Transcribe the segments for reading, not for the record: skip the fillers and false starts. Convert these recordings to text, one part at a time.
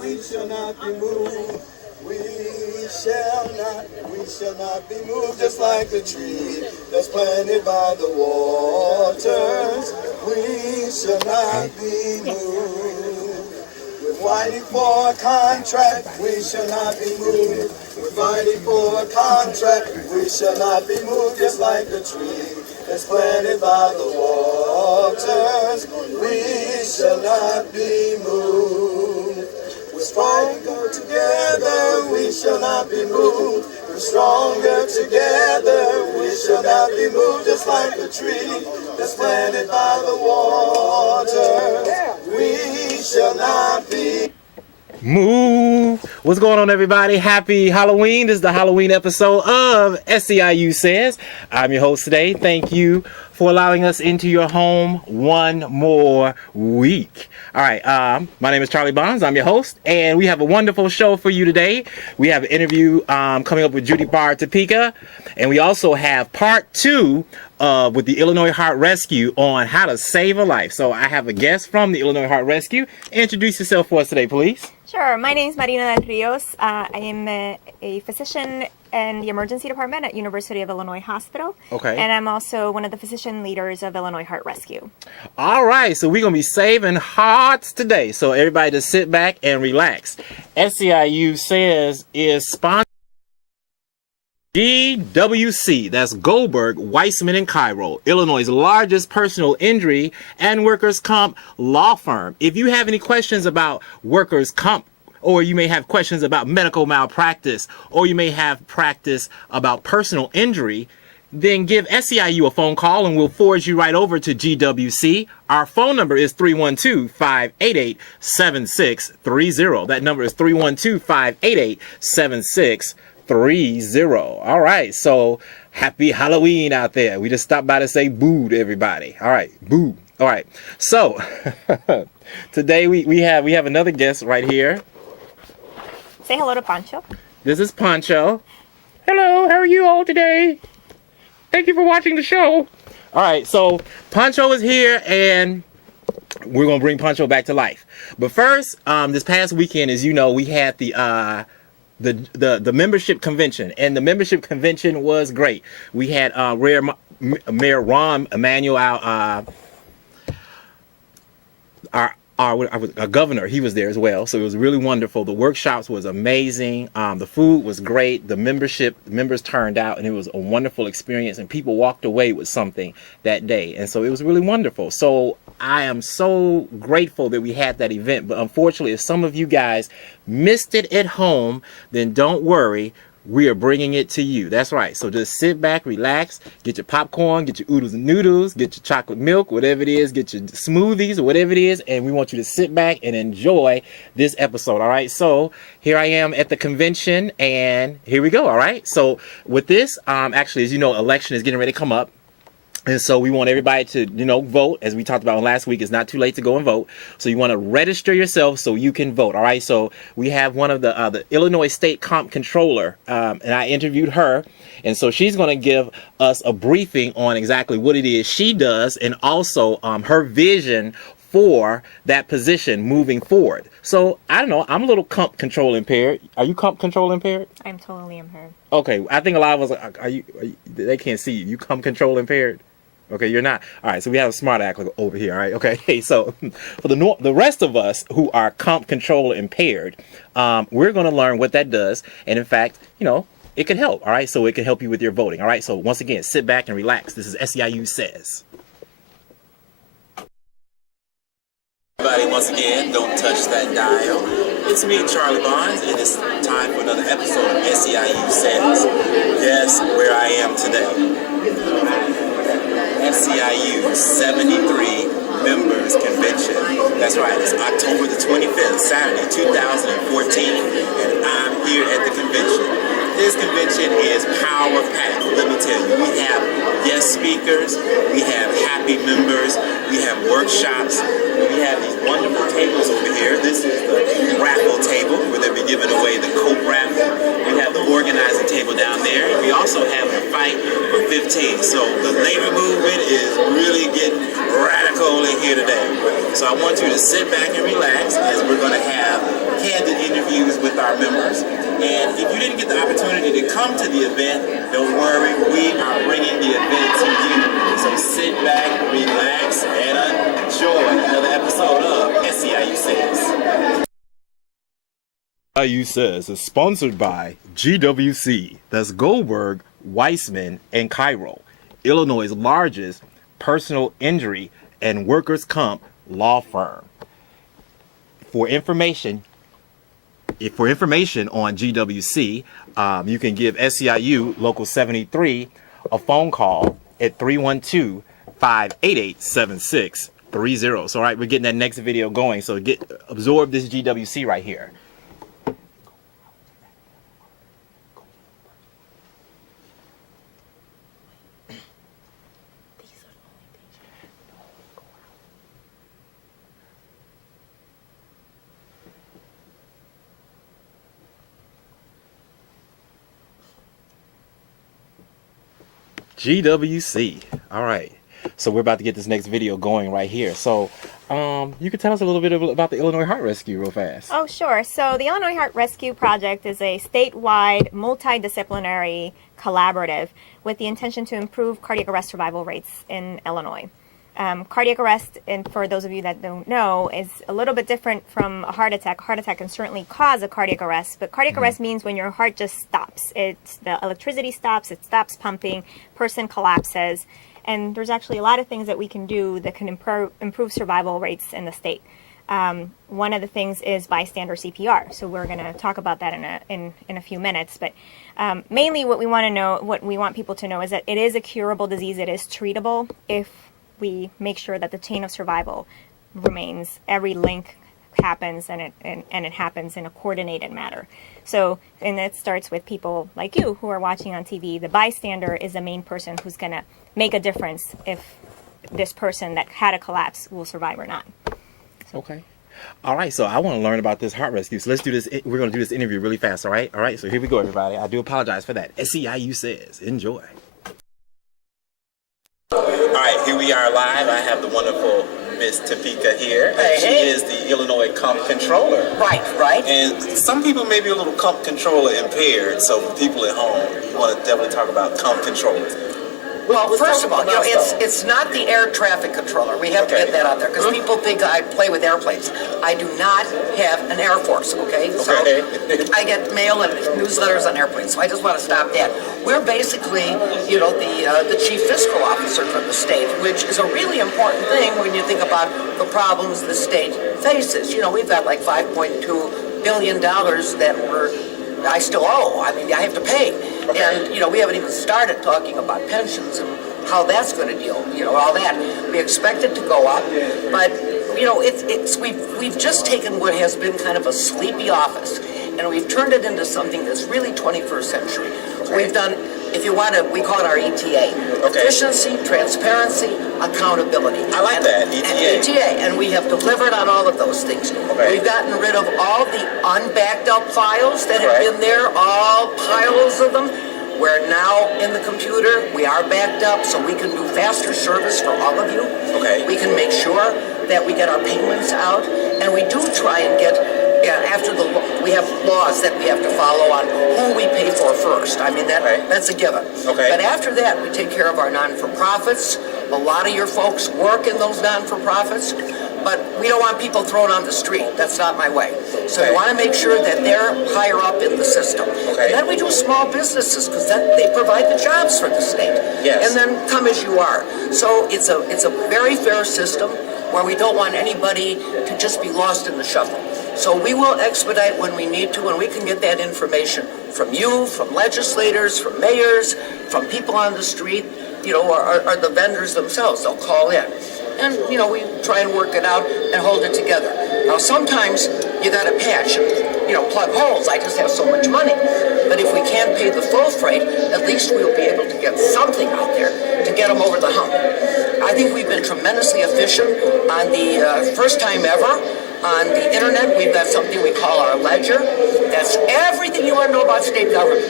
we shall not be moved. We shall not be moved, just like a tree that's planted by the waters. We shall not be moved. We're fighting for a contract, we shall not be moved. We're fighting for a contract, we shall not be moved, just like a tree that's planted by the waters. We shall not be moved. We're stronger together, we shall not be moved. We're stronger together, we shall not be moved, just like a tree that's planted by the water. We shall not be Move. What's going on, everybody? Happy Halloween. This is the Halloween episode of SEIU Says. I'm your host today. Thank you for allowing us into your home one more week. All right, my name is Charlie Bonds. I'm your host, and we have a wonderful show for you today. We have an interview coming up with Judy Baar Topinka, and we also have part 2 with the Illinois Heart Rescue on how to save a life. So I have a guest from the Illinois Heart Rescue. Introduce yourself for us today, please. Sure. My name is Marina Del Rios. I am a physician in the emergency department at University of Illinois Hospital. Okay. And I'm also one of the physician leaders of Illinois Heart Rescue. All right. So we're going to be saving hearts today. So everybody just sit back and relax. SEIU Says is sponsored GWC, that's Goldberg, Weissman and Cairo, Illinois' largest personal injury and workers' comp law firm. If you have any questions about workers' comp, or you may have questions about medical malpractice, or you may have practice about personal injury, then give SEIU a phone call and we'll forward you right over to GWC. Our phone number is 312-588-7630. That number is 312-588-7630. All right, so happy Halloween out there. We just stopped by to say boo to everybody. All right, boo. All right, so today we have another guest right here. Say hello to Pancho. This is Pancho. Hello, how are you all today? Thank you for watching the show. All right, so Pancho is here, and we're gonna bring Pancho back to life. But first, this past weekend, as you know, we had the membership convention, and the membership convention was great. We had Mayor Rahm Emanuel, our governor. He was there as well, so it was really wonderful. The workshops was amazing. The food was great. The members turned out, and it was a wonderful experience, and people walked away with something that day, and so it was really wonderful. So I am so grateful that we had that event, but unfortunately, if some of you guys missed it at home, then don't worry. We are bringing it to you. That's right. So just sit back, relax, get your popcorn, get your oodles and noodles, get your chocolate milk, whatever it is, get your smoothies or whatever it is, and we want you to sit back and enjoy this episode. All right. So here I am at the convention, and here we go. All right. So with this, actually, as you know, election is getting ready to come up. And so we want everybody to, vote. As we talked about last week, it's not too late to go and vote. So you want to register yourself so you can vote. All right. So we have one of the Illinois State Comp Controller, and I interviewed her. And so she's going to give us a briefing on exactly what it is she does, and also her vision for that position moving forward. So I don't know. I'm a little comp control impaired. Are you comp control impaired? I'm totally impaired. Okay. I think a lot of us are you they can't see you. You comp control impaired? Okay, you're not. All right, so we have a smart act over here, all right? Okay, hey, so for the rest of us who are comp control impaired, we're going to learn what that does. And in fact, it can help, all right? So it can help you with your voting, all right? So once again, sit back and relax. This is SEIU Says. Everybody, once again, don't touch that dial. It's me, Charlie Bonds, and it's time for another episode of SEIU Says. Guess where I am today? SEIU 73 Members Convention. That's right, it's October the 25th, Saturday, 2014, and I'm here at the convention. This convention is power-packed. Let me tell you, we have guest speakers, we have happy members, we have workshops, we have these wonderful tables over here. This is the raffle table where they'll be giving away the Coke raffle. We have the organizing table down there, and we also have a fight for 15. So the labor movement is really getting radical in here today. So I want you to sit back and relax, as we're going to have interviews with our members. And if you didn't get the opportunity to come to the event, don't worry, we are bringing the event to you. So sit back, relax, and enjoy another episode of SEIU Says. SEIU Says is sponsored by GWC, that's Goldberg, Weissman, and Cairo, Illinois' largest personal injury and workers' comp law firm. For information on GWC, you can give SEIU Local 73 a phone call at 312-588-7630. So, all right, we're getting that next video going. So, absorb this GWC right here. GWC. All right. So we're about to get this next video going right here. So you can tell us a little bit about the Illinois Heart Rescue real fast. Oh, sure. So the Illinois Heart Rescue Project is a statewide, multidisciplinary collaborative with the intention to improve cardiac arrest survival rates in Illinois. Cardiac arrest, and for those of you that don't know, is a little bit different from a heart attack. A heart attack can certainly cause a cardiac arrest, but cardiac arrest means when your heart just stops. The electricity stops, it stops pumping, person collapses, and there's actually a lot of things that we can do that can improve survival rates in the state. One of the things is bystander CPR, so we're going to talk about that in a few minutes. But mainly, what we want people to know is that it is a curable disease. It is treatable if we make sure that the chain of survival remains. Every link happens, and it happens in a coordinated manner. So, and it starts with people like you who are watching on TV. The bystander is the main person who's going to make a difference if this person that had a collapse will survive or not. Okay. All right, so I want to learn about this heart rescue. So let's do this. We're going to do this interview really fast, all right? All right, so here we go, everybody. I do apologize for that. SEIU Says. Enjoy. All right, here we are live. I have the wonderful Miss Topinka here. She is the Illinois Comp Controller. Right. And some people may be a little Comp Controller impaired, so for people at home, we want to definitely talk about Comp Controllers. Well, first of all, it's not the air traffic controller. We have to get that out there because people think I play with airplanes. I do not have an Air Force, okay? So I get mail and newsletters on airplanes, so I just want to stop that. We're basically, the chief fiscal officer for the state, which is a really important thing when you think about the problems the state faces. We've got like $5.2 billion that I still owe. I mean, I have to pay. And, we haven't even started talking about pensions and how that's going to deal, all that. We expect it to go up, but, we've just taken what has been kind of a sleepy office, and we've turned it into something that's really 21st century. We've done, if you want to, we call it our ETA. Efficiency, transparency, accountability. I like that, ETA. And we have delivered on all of those things. We've gotten rid of all the unbacked up files that have been there, all piles of them. We're now in the computer. We are backed up, so we can do faster service for all of you. We can make sure that we get our payments out, and we do try and get, we have laws that we have to follow on who we pay for first. I mean, that's a given. But after that, we take care of our non-for-profits. A lot of your folks work in those non-for-profits, but we don't want people thrown on the street. That's not my way. So we want to make sure that they're higher up in the system. And then we do small businesses because they provide the jobs for the state. And then come as you are. So it's a very fair system where we don't want anybody to just be lost in the shuffle. So we will expedite when we need to, and we can get that information from you, from legislators, from mayors, from people on the street, or the vendors themselves. They'll call in. And, we try and work it out and hold it together. Now, sometimes you got to patch and, plug holes. I just have so much money. But if we can't pay the full freight, at least we'll be able to get something out there to get them over the hump. I think we've been tremendously efficient on the first time ever. On the internet, we've got something we call our ledger. That's everything you want to know about state government.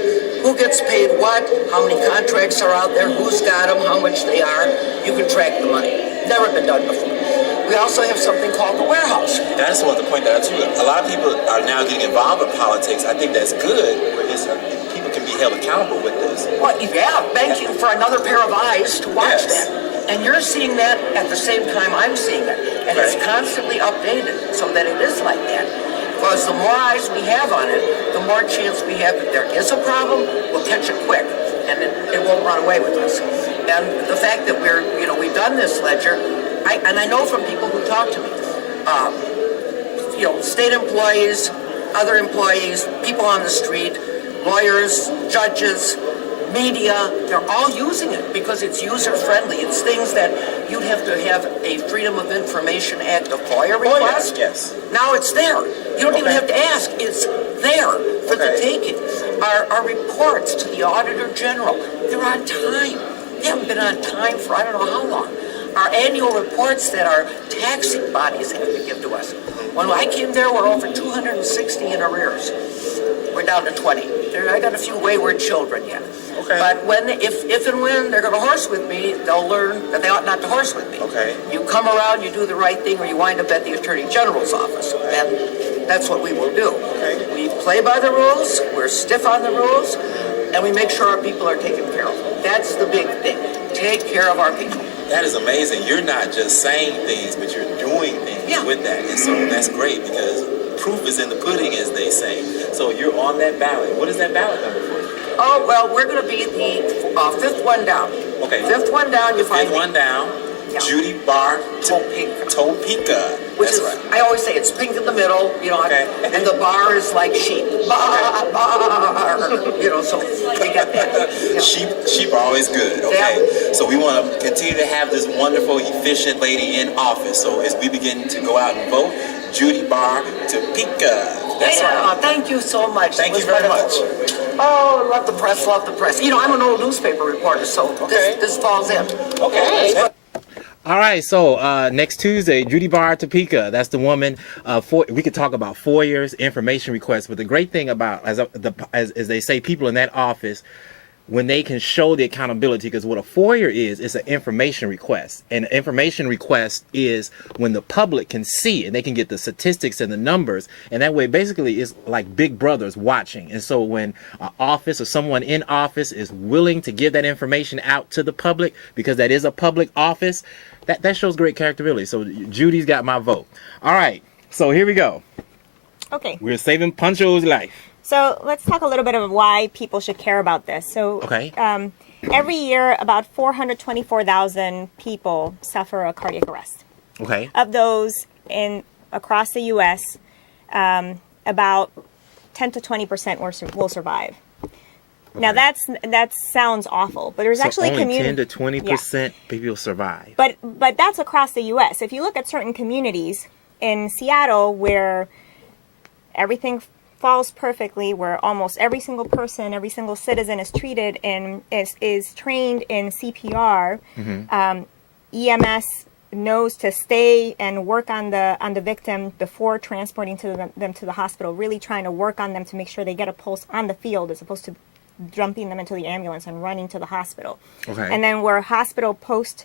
Who gets paid what, how many contracts are out there, who's got them, how much they are. You can track the money. Never been done before. We also have something called the warehouse. I just want to point that out too. A lot of people are now getting involved with politics. I think that's good. People can be held accountable with this. Well, yeah, thank you for another pair of eyes to watch that. And you're seeing that at the same time I'm seeing it. And it's constantly updated so that it is like that. Because the more eyes we have on it, the more chance we have that there is a problem, we'll catch it quick. And it won't run away with us. And the fact that we've done this ledger, I know from people who talk to me, state employees, other employees, people on the street, lawyers, judges, media, they're all using it because it's user-friendly. It's things that you'd have to have a Freedom of Information Act, a FOIA request. Yes. Now it's there. You don't even have to ask. It's there for the taking. Our reports to the Auditor General, they're on time. They haven't been on time for I don't know how long. Our annual reports that our taxing bodies have to give to us. When I came there, we're over 260 in arrears. We're down to 20. I got a few wayward children yet. Okay. But if and when they're going to horse with me, they'll learn that they ought not to horse with me. Okay. You come around, you do the right thing, or you wind up at the Attorney General's office. And that's what we will do. Okay. We play by the rules, we're stiff on the rules, and we make sure our people are taken care of. That's the big thing. Take care of our people. That is amazing. You're not just saying things, but you're doing things with that. And so that's great because proof is in the pudding, as they say. So you're on that ballot. What is that ballot number for you? Oh, well, we're going to be the fifth one down. Okay. Fifth one down, you find Fifth one down. Yeah. Judy Baar Topinka. Topinka. Which That's is, right. I always say it's pink in the middle, Okay. and the bar is like sheep. Bar, so we got that. Sheep are always good. Okay. So we want to continue to have this wonderful, efficient lady in office. So as we begin to go out and vote, Judy Baar Topinka. That's right. Thank you so much. Thank you very much. Oh, love the press, love the press. I'm an old newspaper reporter, so this falls in. Okay. All right, so next Tuesday, Judy Baar Topinka, that's the woman. We could talk about FOIAs, information requests, but the great thing about, as they say, people in that office, when they can show the accountability, because what a FOIA is an information request. And an information request is when the public can see and they can get the statistics and the numbers. And that way, basically, it's like big brothers watching. And so when an office or someone in office is willing to give that information out to the public, because that is a public office, that shows great characterability. So Judy's got my vote. All right, so here we go. Okay. We're saving Pancho's life. So let's talk a little bit of why people should care about this. So every year, about 424,000 people suffer a cardiac arrest. Okay. Of those across the U.S., about 10 to 20% will survive. Okay. Now that sounds awful, but there's actually only 10 to 20% people survive. But that's across the U.S. If you look at certain communities in Seattle where everything falls perfectly, where almost every single person, every single citizen is treated and is trained in CPR, EMS knows to stay and work on the victim before transporting them to the hospital, really trying to work on them to make sure they get a pulse on the field as opposed to dumping them into the ambulance and running to the hospital. Okay. And then where hospital post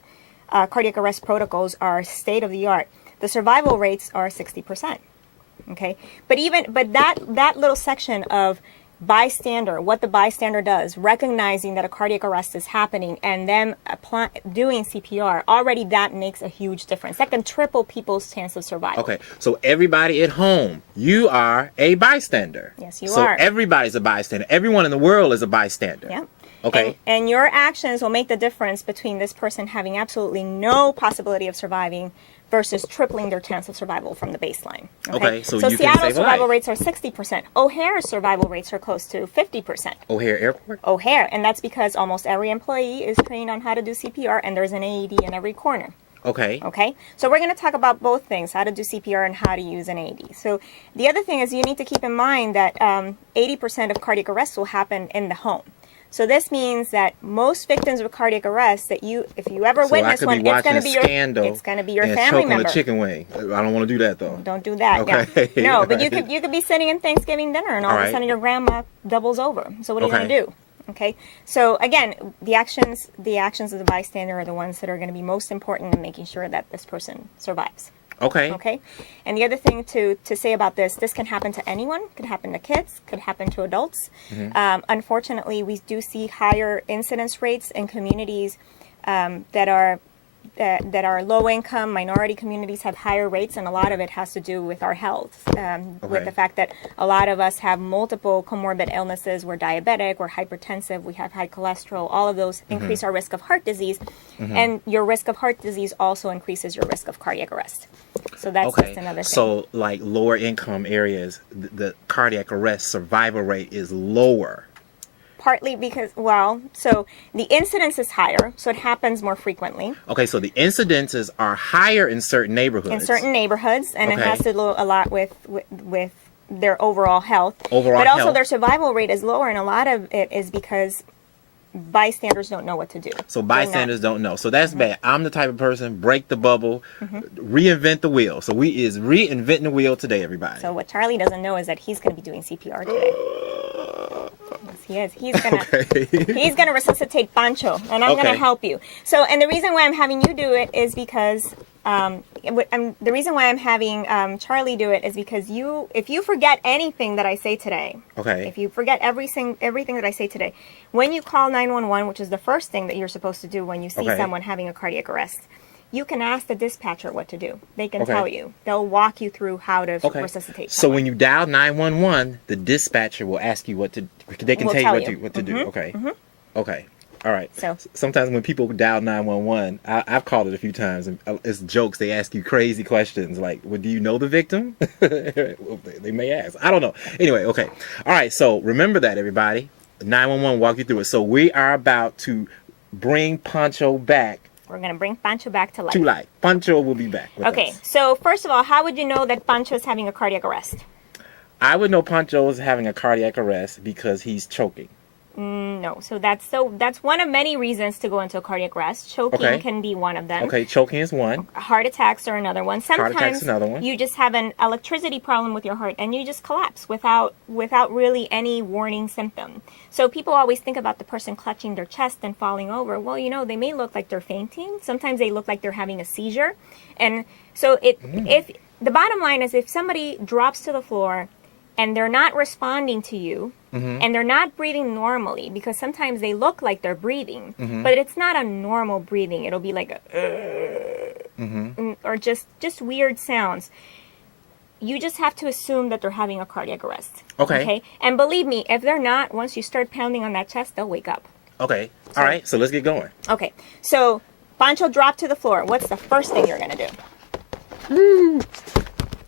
cardiac arrest protocols are state of the art, the survival rates are 60%. Okay, but that little section of bystander, what the bystander does, recognizing that a cardiac arrest is happening and them doing CPR, already that makes a huge difference. That can triple people's chance of survival. Okay, so everybody at home, you are a bystander. Yes, you are. So everybody's a bystander. Everyone in the world is a bystander. Yeah. Okay. And your actions will make the difference between this person having absolutely no possibility of surviving versus tripling their chance of survival from the baseline. Okay, so you can Seattle's save a survival life. rates are 60%. O'Hare's survival rates are close to 50%. O'Hare Airport? O'Hare, and that's because almost every employee is trained on how to do CPR, and there's an AED in every corner. Okay. Okay, so we're going to talk about both things, how to do CPR and how to use an AED. So the other thing is you need to keep in mind that 80% of cardiac arrests will happen in the home. So this means that most victims of cardiac arrest, if you ever witness one, it's going to be your family member. On a chicken wing. I don't want to do that though. Don't do that. Okay. Yeah. No, but you could be sitting in Thanksgiving dinner and all of a sudden your grandma doubles over. So what are you going to do? Okay, so again, the actions of the bystander are the ones that are going to be most important in making sure that this person survives. Okay. Okay, and the other thing to say about this can happen to anyone. Could happen to kids. Could happen to adults. Unfortunately, we do see higher incidence rates in communities that are low income. Minority communities have higher rates, and a lot of it has to do with our health, with the fact that a lot of us have multiple comorbid illnesses. We're diabetic, we're hypertensive, we have high cholesterol. All of those increase our risk of heart disease, and your risk of heart disease also increases your risk of cardiac arrest. So that's just another thing. So like lower income areas, the cardiac arrest survival rate is lower. Partly because, so the incidence is higher, so it happens more frequently. Okay, so the incidences are higher in certain neighborhoods. And it has to do a lot with their overall health. But also their survival rate is lower, and a lot of it is because bystanders don't know what to do. So bystanders don't know. So that's bad. I'm the type of person, break the bubble, reinvent the wheel. So we is reinventing the wheel today, everybody. So what Charlie doesn't know is that he's going to be doing CPR today. Yes, he is. He's gonna resuscitate Pancho, and I'm gonna help you. So, and the reason why I'm having you do it is because the reason why I'm having Charlie do it is because if you forget anything that I say today, if you forget everything that I say today, when you call 911, which is the first thing that you're supposed to do when you see someone having a cardiac arrest, you can ask the dispatcher what to do. They can tell you. They'll walk you through how to resuscitate someone. So when you dial 911, the dispatcher will ask you what to. They can tell you what to do. Okay. Okay. All right. So sometimes when people dial 911, I've called it a few times, and it's jokes. They ask you crazy questions like, "Well, do you know the victim?" They may ask. I don't know. Anyway. Okay. All right. So remember that, everybody. 911 walk you through it. So we are about to bring Pancho back. We're going to bring Pancho back to life. Pancho will be back with us. So first of all, how would you know that Pancho is having a cardiac arrest? I would know Pancho is having a cardiac arrest because he's choking. No. So that's one of many reasons to go into a cardiac arrest. Choking can be one of them. Okay, choking is one. Heart attacks are another one. Sometimes heart attacks another one. You just have an electricity problem with your heart and you just collapse without really any warning symptom. So people always think about the person clutching their chest and falling over. Well, they may look like they're fainting. Sometimes they look like they're having a seizure. And so if the bottom line is if somebody drops to the floor and they're not responding to you, and they're not breathing normally, because sometimes they look like they're breathing, but it's not a normal breathing. It'll be like or just weird sounds. You just have to assume that they're having a cardiac arrest. Okay? And believe me, if they're not, once you start pounding on that chest, they'll wake up. Okay. All right. So let's get going. Okay. So Pancho dropped to the floor. What's the first thing you're going to do?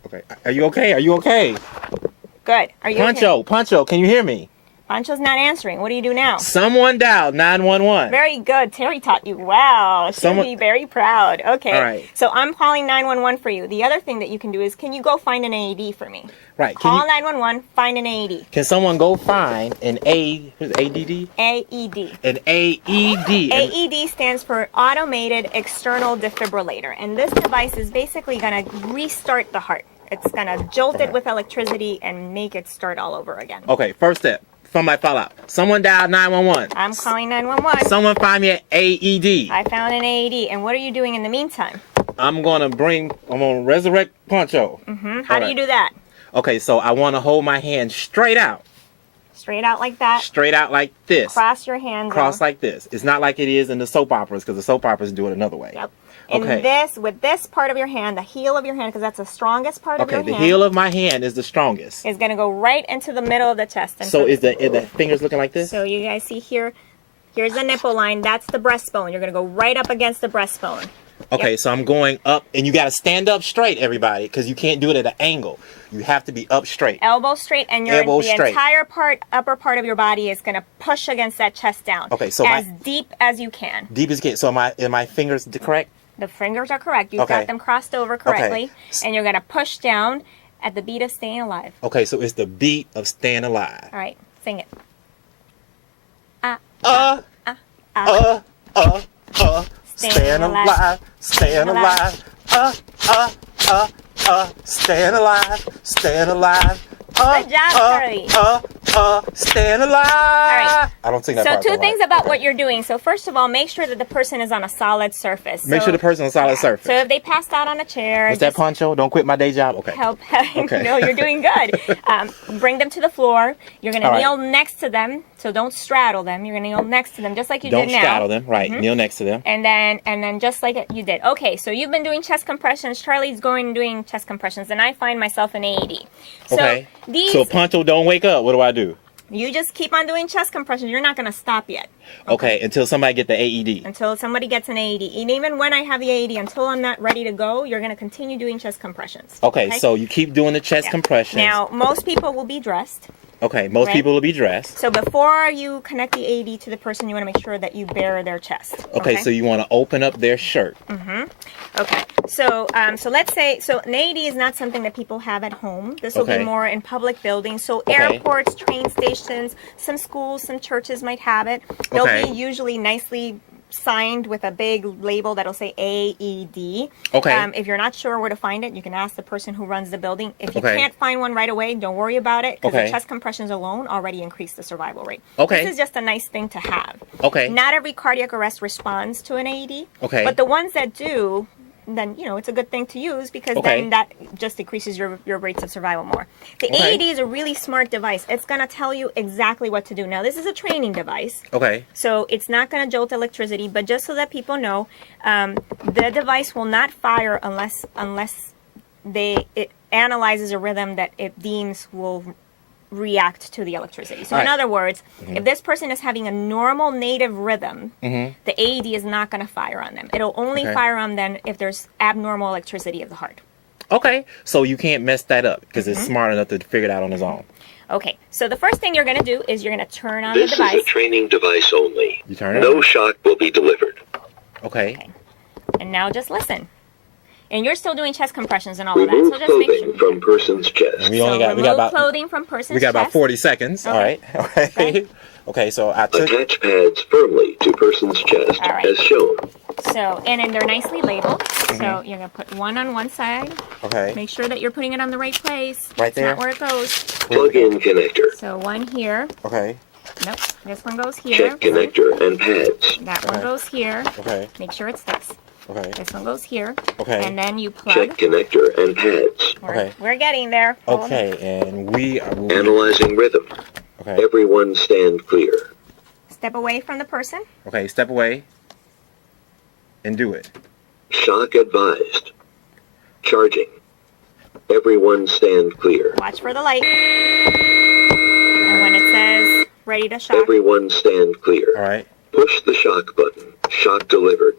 Okay. Are you okay? Are you okay? Good. Are you okay? Pancho, can you hear me? Pancho's not answering. What do you do now? Someone dialed 911. Very good. Terry taught you. Wow. She'll be very proud. Okay. All right. So I'm calling 911 for you. The other thing that you can do is, can you go find an AED for me? Right. Call 911, find an AED. Can someone go find an AED? AED. An AED. AED stands for Automated External Defibrillator. And this device is basically going to restart the heart. It's going to jolt it with electricity and make it start all over again. Okay, first step. Somebody fall out. Someone dial 911. I'm calling 911. Someone find me an AED. I found an AED. And what are you doing in the meantime? I'm going to resurrect Pancho. How do you do that? Okay, so I want to hold my hand straight out. Straight out like that? Straight out like this. Cross your hands. Cross like this. It's not like it is in the soap operas, because the soap operas do it another way. Yep. And with this part of your hand, the heel of your hand, because that's the strongest part of your hand. Okay, the heel of my hand is the strongest. Is going to go right into the middle of the chest. And so is the fingers looking like this? So you guys see here, here's the nipple line. That's the breastbone. You're going to go right up against the breastbone. Okay, so I'm going up, and you got to stand up straight, everybody, because you can't do it at an angle. You have to be up straight. Elbow straight, and the entire upper part of your body is going to push against that chest down. Okay, so as deep as you can. Deep as you can. So are my fingers correct? The fingers are correct. You've got them crossed over correctly. And you're going to push down at the beat of staying alive. Okay, so it's the beat of staying alive. All right, sing it. Staying alive, staying alive. Staying alive, staying alive. Good job, Charlie. Staying alive. right. I don't think that So part. two things about what you're doing. So first of all, make sure that the person is on a solid surface. Make sure the person on a solid surface. So if they passed out on a chair, Was that Poncho? Don't quit my day job? Okay. help. Okay. No, you're doing good. Bring them to the floor. You're going to All right. kneel next to them. So don't straddle them. You're going to kneel next to them, just like you Don't did now. straddle them. Right. Kneel next to them. And then just like you did. Okay, so you've been doing chest compressions. Charlie's going and doing chest compressions, and I find myself in AED. So Okay. these, So Poncho don't wake up. What do I do? you just keep on doing chest compressions. You're not going to stop yet. Okay. Until somebody get the AED. Until somebody gets an AED. And even when I have the AED, until I'm not ready to go, you're going to continue doing chest compressions. Okay. So you keep doing the chest compressions. Now, most people will be dressed. Okay. Most Right. people will be dressed. So before you connect the AED to the person, you want to make sure that you bare their chest. Okay. So you want to open up their shirt. Okay, so let's say, so an AED is not something that people have at home. This will Okay. be more in public buildings. So Okay. airports, train stations, some schools, some churches might have it. They'll Okay. be usually nicely signed with a big label that'll say AED. Okay. If you're not sure where to find it, you can ask the person who runs the building. If you Okay. can't find one right away, don't worry about it, because Okay. the chest compressions alone already increase the survival rate. Okay. This is just a nice thing to have. Okay. Not every cardiac arrest responds to an AED. Okay. But the ones that do, then it's a good thing to use, because Okay. then that just decreases your rates of survival more. The Okay. AED is a really smart device. It's going to tell you exactly what to do. Now, this is a training device, Okay. so it's not going to jolt electricity, but just so that people know, the device will not fire unless it analyzes a rhythm that it deems will react to the electricity. So All in right. other words, if this person is having a normal native rhythm, the AED is not going to fire on them. It'll only Okay. fire on them if there's abnormal electricity of the heart. Okay. So you can't mess that up because it's smart enough to figure it out on his own. Okay, so the first thing you're going to do is you're going to turn on This the is a device. training device only. You turn it No on. shock will be delivered. Okay. And now just listen. And you're still doing chest compressions and all of that, Remove so just make clothing sure. from person's chest. We only So got remove about clothing from person's we got about chest. 40 seconds. All right. Okay. Okay. Okay. So I took. Attach pads firmly to person's chest All right. as shown. So, and then they're nicely labeled. So you're going to put one on one side. Okay. Make sure that you're putting it on the right place. Right It's there? not where it goes. Plug-in connector. So one here. Okay. Nope. This one goes here. Check connector and pads. That one Okay. goes here. Okay. Make sure it sticks. Okay. This one goes here. Okay. And then you plug. Check connector and pads. Okay. We're getting there. Hold on. Okay. And we are. Analyzing rhythm. Okay. Everyone stand clear. Step away from the person. Okay. Step away. And do it. Shock advised. Charging. Everyone stand clear. Watch for the light. And when it says ready to shock, Everyone stand clear. All right. Push the shock button. Shock delivered.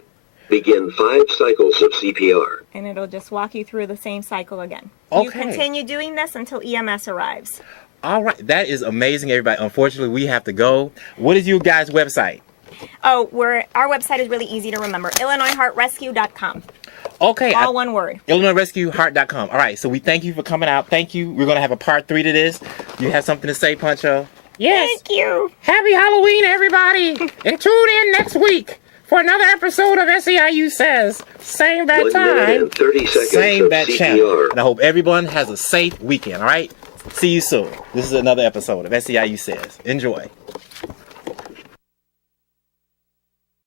Begin 5 cycles of CPR. and it'll just walk you through the same cycle again. Okay. You continue doing this until EMS arrives. All right. That is amazing, everybody. Unfortunately, we have to go. What is your guys' website? Oh, our website is really easy to remember. IllinoisHeartRescue.com. Okay. All one word. IllinoisRescueHeart.com. All right. So we thank you for coming out. Thank you. We're going to have a part 3 to this. You have something to say, Pancho? Yes. Thank you. Happy Halloween, everybody. And tune in next week for another episode of SEIU Says. Same bad 1 minute time. and 30 seconds Same of bad channel. CPR. And I hope everyone has a safe weekend, all right? See you soon. This is another episode of SEIU Says. Enjoy.